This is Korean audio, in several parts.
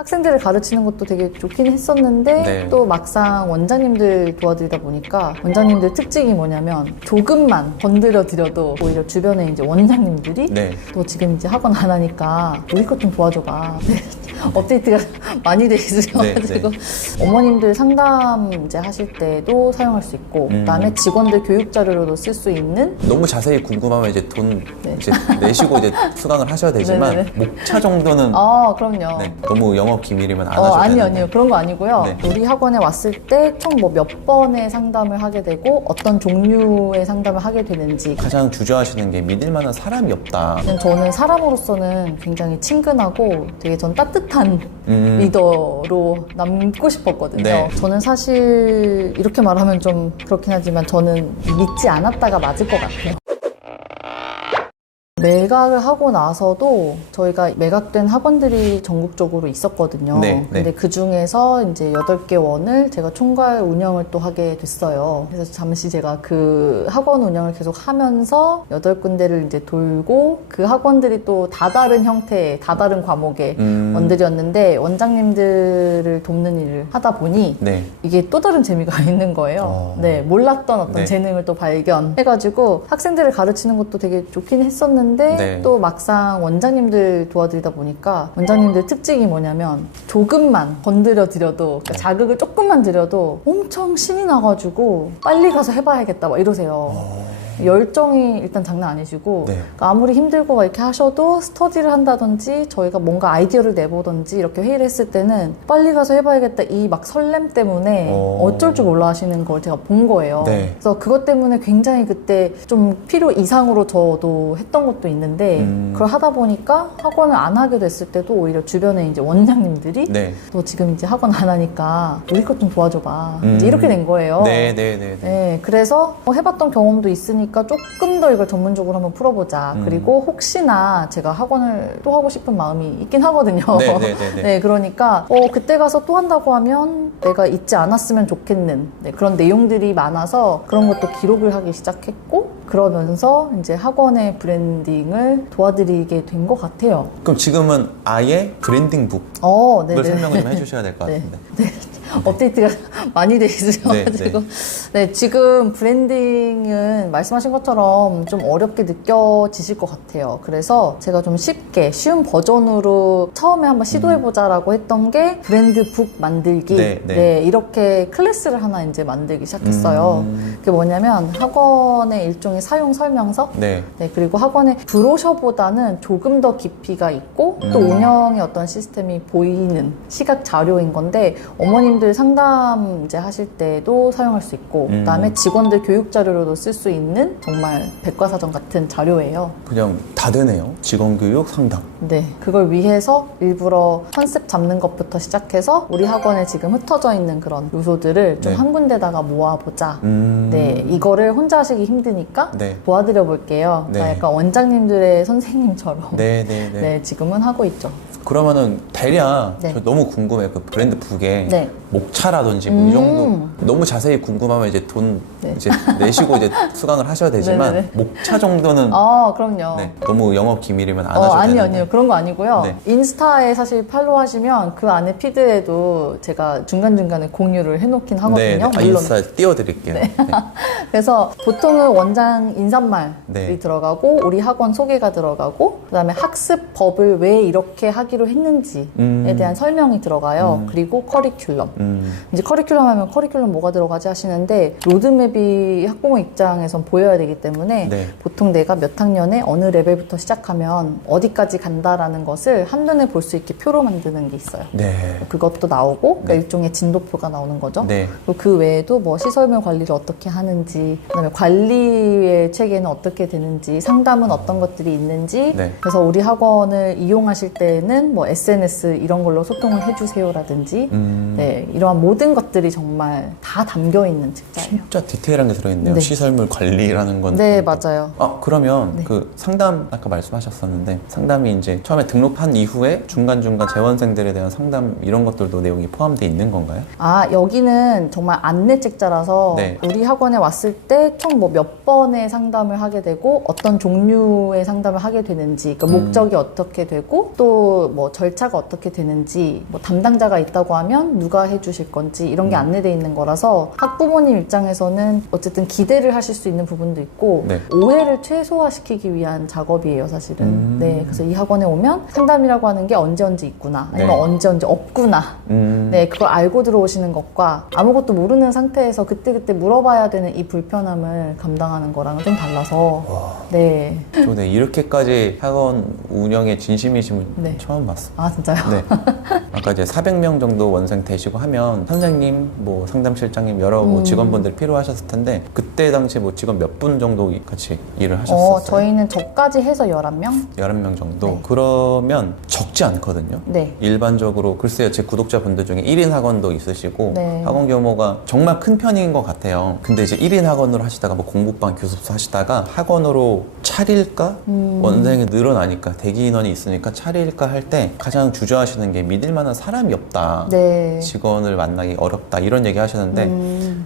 학생들을 가르치는 것도 되게 좋긴 했었는데 네. 또 막상 원장님들 도와드리다 보니까 원장님들 특징이 뭐냐면 조금만 건드려 드려도 오히려 주변에 이제 원장님들이 네. 또 지금 이제 학원 안 하니까 우리 것 좀 도와줘봐. 업데이트가 많이 돼 있으셔가지고 어머님들 상담 이제 하실 때도 사용할 수 있고 그다음에 직원들 교육 자료로도 쓸 수 있는 너무 자세히 궁금하면 이제 돈 네. 이제 내시고 이제 수강을 하셔야 되지만 네네네. 목차 정도는 그럼요. 네, 너무 영업 기밀이면 안 하셔도 아니요, 되는데. 아니요. 그런 거 아니고요. 네. 우리 학원에 왔을 때 총 뭐 몇 번의 상담을 하게 되고 어떤 종류의 상담을 하게 되는지. 가장 주저하시는 게 믿을 만한 사람이 없다. 그냥 저는 사람으로서는 굉장히 친근하고 되게 전 따뜻한 리더로 남고 싶었거든요. 네. 저는 사실 이렇게 말하면 좀 그렇긴 하지만 저는 믿지 않았다가 맞을 것 같아요. 매각을 하고 나서도 저희가 매각된 학원들이 전국적으로 있었거든요. 네, 네. 근데 그 중에서 이제 8개 원을 제가 총괄 운영을 또 하게 됐어요. 그래서 잠시 제가 그 학원 운영을 계속 하면서 8군데를 이제 돌고 그 학원들이 또 다다른 형태의 다다른 과목의 원들이었는데 원장님들을 돕는 일을 하다 보니 네. 이게 또 다른 재미가 있는 거예요. 네, 몰랐던 어떤 네. 재능을 또 발견해가지고 학생들을 가르치는 것도 되게 좋긴 했었는데 네. 또 막상 원장님들 도와드리다 보니까 원장님들 특징이 뭐냐면 조금만 건드려 드려도 그러니까 자극을 조금만 드려도 엄청 신이 나가지고 빨리 가서 해봐야겠다 막 이러세요. 열정이 일단 장난 아니시고 네. 그러니까 아무리 힘들고 막 이렇게 하셔도 스터디를 한다든지 저희가 뭔가 아이디어를 내보든지 이렇게 회의를 했을 때는 빨리 가서 해봐야겠다 이 막 설렘 때문에 어쩔 줄 몰라 하시는 걸 제가 본 거예요. 네. 그래서 그것 때문에 굉장히 그때 좀 필요 이상으로 저도 했던 것도 있는데 그걸 하다 보니까 학원을 안 하게 됐을 때도 오히려 주변에 이제 원장님들이 네. 또 지금 이제 학원 안 하니까 우리 것 좀 도와줘봐 이제 이렇게 된 거예요. 네, 네, 네, 네. 네, 그래서 해봤던 경험도 있으니까 조금 더 이걸 전문적으로 한번 풀어보자. 그리고 혹시나 제가 학원을 또 하고 싶은 마음이 있긴 하거든요. 네, 네, 네, 네. 네, 그러니까 그때 가서 또 한다고 하면 내가 잊지 않았으면 좋겠는 그런 내용들이 많아서 그런 것도 기록을 하기 시작했고 그러면서 이제 학원의 브랜딩을 도와드리게 된 것 같아요. 그럼 지금은 아예 브랜딩 북을 네네. 설명을 좀 해주셔야 될 것 같은데. 네. 업데이트가 많이 돼 있으셔가지고 네, 지금 브랜딩은 말씀하신 것처럼 좀 어렵게 느껴지실 것 같아요. 그래서 제가 좀 쉽게 쉬운 버전으로 처음에 한번 시도해보자라고 했던 게 브랜드 북 만들기 네. 이렇게 클래스를 하나 이제 만들기 시작했어요. 그게 뭐냐면 학원의 일종의 사용 설명서 네. 그리고 학원의 브로셔보다는 조금 더 깊이가 있고 또 운영의 어떤 시스템이 보이는 시각 자료인 건데 어머님들 상담 이제 하실 때도 사용할 수 있고 그다음에 직원들 교육 자료로도 쓸 수 있는 정말 백과사전 같은 자료예요. 그냥 다 되네요. 직원 교육, 상담. 네, 그걸 위해서 일부러 컨셉 잡는 것부터 시작해서 우리 학원에 지금 흩어져 있는 그런 요소들을 좀 네. 한 군데다가 모아보자. 네, 이거를 혼자 하시기 힘드니까 네. 도와드려 볼게요. 네. 그러니까 약간 원장님들의 선생님처럼 네, 네, 네. 네, 지금은 하고 있죠. 그러면은 대략 네. 저 너무 궁금해요. 그 브랜드 북에 네. 목차라든지 뭐 이 정도 너무 자세히 궁금하면 이제 돈 네. 이제 내시고 이제 수강을 하셔야 되지만 네네네. 목차 정도는 그럼요. 네, 너무 영업 기밀이면 안 하셔도 아니요, 되는데. 아니요. 그런 거 아니고요. 네. 인스타에 사실 팔로우 하시면 그 안에 피드에도 제가 중간중간에 공유를 해놓긴 네, 하거든요. 네. 인스타 띄워드릴게요. 네. 그래서 보통은 원장 인사말이 네. 들어가고 우리 학원 소개가 들어가고 그다음에 학습법을 왜 이렇게 하기로 했는지에 대한 설명이 들어가요. 그리고 커리큘럼. 이제 커리큘럼 하면 커리큘럼 뭐가 들어가지 하시는데 로드맵이 학부모 입장에선 보여야 되기 때문에 네. 보통 내가 몇 학년에 어느 레벨부터 시작하면 어디까지 간다라는 것을 한눈에 볼 수 있게 표로 만드는 게 있어요. 네. 그것도 나오고 그러니까 일종의 진도표가 나오는 거죠. 네. 그리고 그 외에도 뭐 시설물 관리를 어떻게 하는지 그다음에 관리의 체계는 어떻게 되는지 상담은 어떤 것들이 있는지 네. 그래서 우리 학원을 이용하실 때는 뭐 SNS 이런 걸로 소통을 해주세요라든지 네, 이러한 모든 것들이 정말 다 담겨 있는 책자예요. 진짜 디테일한 게 들어있네요. 네. 시설물 관리라는 건. 네, 맞아요. 그러면 네. 그 상담 아까 말씀하셨었는데 상담이 이제 처음에 등록한 이후에 중간중간 재원생들에 대한 상담 이런 것들도 내용이 포함되어 있는 건가요? 여기는 정말 안내 책자라서 네. 우리 학원에 왔을 때 총 뭐 몇 번의 상담을 하게 되고 어떤 종류의 상담을 하게 되는지 그러니까 목적이 어떻게 되고 또 뭐 절차가 어떻게 되는지, 뭐 담당자가 있다고 하면 누가 해주실 건지 이런 게 안내돼 있는 거라서 학부모님 입장에서는 어쨌든 기대를 하실 수 있는 부분도 있고 네. 오해를 최소화시키기 위한 작업이에요, 사실은. 네, 그래서 이 학원에 오면 상담이라고 하는 게 언제 있구나, 아니면 네. 언제 없구나. 네, 그걸 알고 들어오시는 것과 아무것도 모르는 상태에서 그때그때 물어봐야 되는 이 불편함을 감당하는 거랑은 좀 달라서. 네. 네, 이렇게까지 학원 운영에 진심이심을 네. 처음 봤어요. 아, 진짜요? 네. 아까 이제 400명 정도 원생 되시고 하면 선생님, 뭐 상담실장님 여러 뭐 직원분들 필요하셨을 텐데 그때 당시 뭐 직원 몇 분 정도 같이 일을 하셨었어요? 저희는 저까지 해서 11명? 11명 정도? 네. 그러면 적지 않거든요. 네. 일반적으로 글쎄요, 제 구독자분들 중에 1인 학원도 있으시고 네. 학원 규모가 정말 큰 편인 것 같아요. 근데 이제 1인 학원으로 하시다가 뭐 공부방 교습소 하시다가 학원으로 차릴까? 원생이 늘어나니까 대기 인원이 있으니까 차릴까 할 때 가장 주저하시는 게 믿을 만한 사람이 없다. 네. 직원을 만나기 어렵다 이런 얘기 하시는데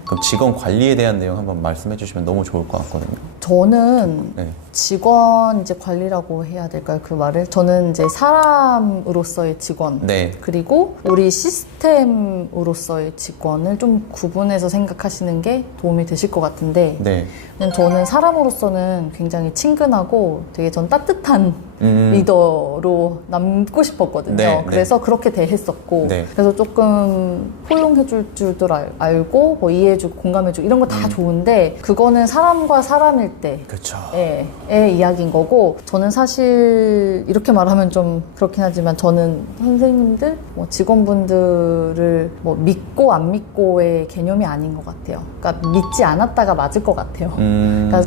그럼 직원 관리에 대한 내용 한번 말씀해 주시면 너무 좋을 것 같거든요. 저는 네. 직원 이제 관리라고 해야 될까요? 그 말을? 저는 이제 사람으로서의 직원. 네. 그리고 우리 시스템으로서의 직원을 좀 구분해서 생각하시는 게 도움이 되실 것 같은데 네. 그냥 저는 사람으로서는 굉장히 친근하고 되게 전 따뜻한 리더로 남고 싶었거든요. 네, 그래서 그렇게 대했었고 네. 그래서 조금 포용해줄 줄도 알고 뭐 이해해주고 공감해주고 이런 거 다 좋은데 그거는 사람과 사람일 때 그렇죠. 의 이야기인 거고 저는 사실 이렇게 말하면 좀 그렇긴 하지만 저는 선생님들, 뭐 직원분들을 뭐 믿고 안 믿고의 개념이 아닌 것 같아요. 그러니까 믿지 않았다가 맞을 것 같아요. 그러니까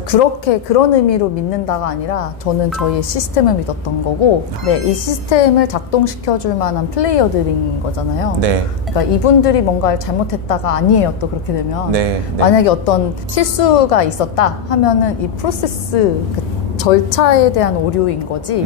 그런 의미로 믿는다가 아니라 저는 저희의 시스템을 믿었던 거고 네, 이 시스템을 작동시켜줄 만한 플레이어들인 거잖아요. 네. 그러니까 이분들이 뭔가를 잘못했다가 아니에요. 또 그렇게 되면 네. 네. 만약에 어떤 실수가 있었다 하면은 이 프로세스 절차에 대한 오류인 거지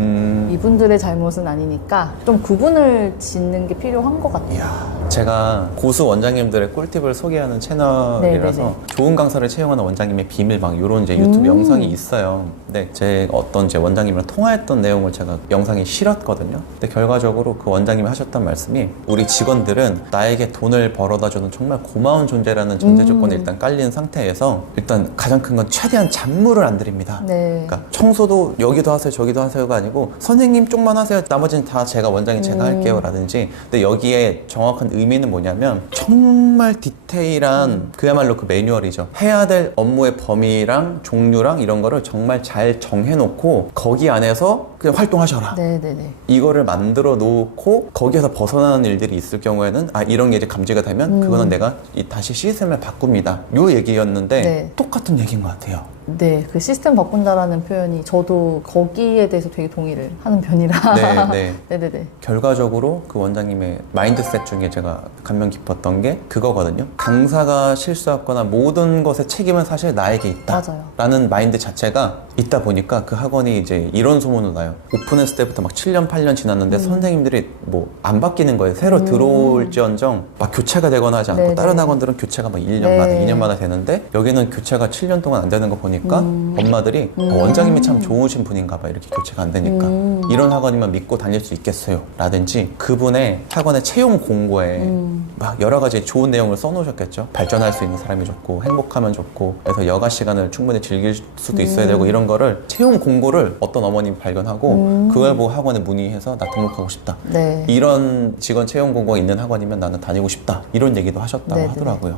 이분들의 잘못은 아니니까 좀 구분을 짓는 게 필요한 것 같아요. 이야, 제가 고수 원장님들의 꿀팁을 소개하는 채널이라서 네네네. 좋은 강사를 채용하는 원장님의 비밀 막 이런 이제 유튜브 영상이 있어요. 근데 제 어떤 제 원장님이랑 통화했던 내용을 제가 영상에 실었거든요. 근데 결과적으로 그 원장님이 하셨던 말씀이 우리 직원들은 나에게 돈을 벌어다 주는 정말 고마운 존재라는 전제 조건이 일단 깔린 상태에서 일단 가장 큰 건 최대한 잡무를 안 드립니다. 네. 그러니까 청소도 여기도 하세요 저기도 하세요가 아니고 선생님 쪽만 하세요 나머지는 다 제가 원장이 제가 할게요 라든지 근데 여기에 정확한 의미는 뭐냐면 정말 디테일한 그야말로 그 매뉴얼이죠. 해야 될 업무의 범위랑 종류랑 이런 거를 정말 잘 정해놓고 거기 안에서 그냥 활동하셔라. 네네네. 이거를 만들어 놓고 거기에서 벗어나는 일들이 있을 경우에는 아 이런 게 이제 감지가 되면 그거는 내가 다시 시스템을 바꿉니다. 요 얘기였는데 네. 똑같은 얘기인 것 같아요. 네, 그 시스템 바꾼다라는 표현이 저도 거기에 대해서 되게 동의를 하는 편이라. 네, 네. 네네네. 결과적으로 그 원장님의 마인드셋 중에 제가 감명 깊었던 게 그거거든요. 강사가 실수했거나 모든 것의 책임은 사실 나에게 있다. 맞아요. 라는 마인드 자체가 있다 보니까 그 학원이 이제 이런 소문도 나요. 오픈했을 때부터 막 7년, 8년 지났는데 선생님들이 뭐 안 바뀌는 거예요. 새로 들어올지언정 막 교체가 되거나 하지 않고 네네. 다른 학원들은 교체가 막 1년마다, 네. 2년마다 되는데 여기는 교체가 7년 동안 안 되는 거 보니까 엄마들이 원장님이 참 좋으신 분인가 봐 이렇게 교체가 안 되니까 이런 학원이면 믿고 다닐 수 있겠어요 라든지 그분의 학원의 채용 공고에 막 여러 가지 좋은 내용을 써놓으셨겠죠. 발전할 수 있는 사람이 좋고 행복하면 좋고 그래서 여가 시간을 충분히 즐길 수도 있어야 되고 이런 거를 채용 공고를 어떤 어머님이 발견하고 그걸 보고 학원에 문의해서 나 등록하고 싶다. 네. 이런 직원 채용 공고가 있는 학원이면 나는 다니고 싶다. 이런 얘기도 하셨다고 네네네. 하더라고요.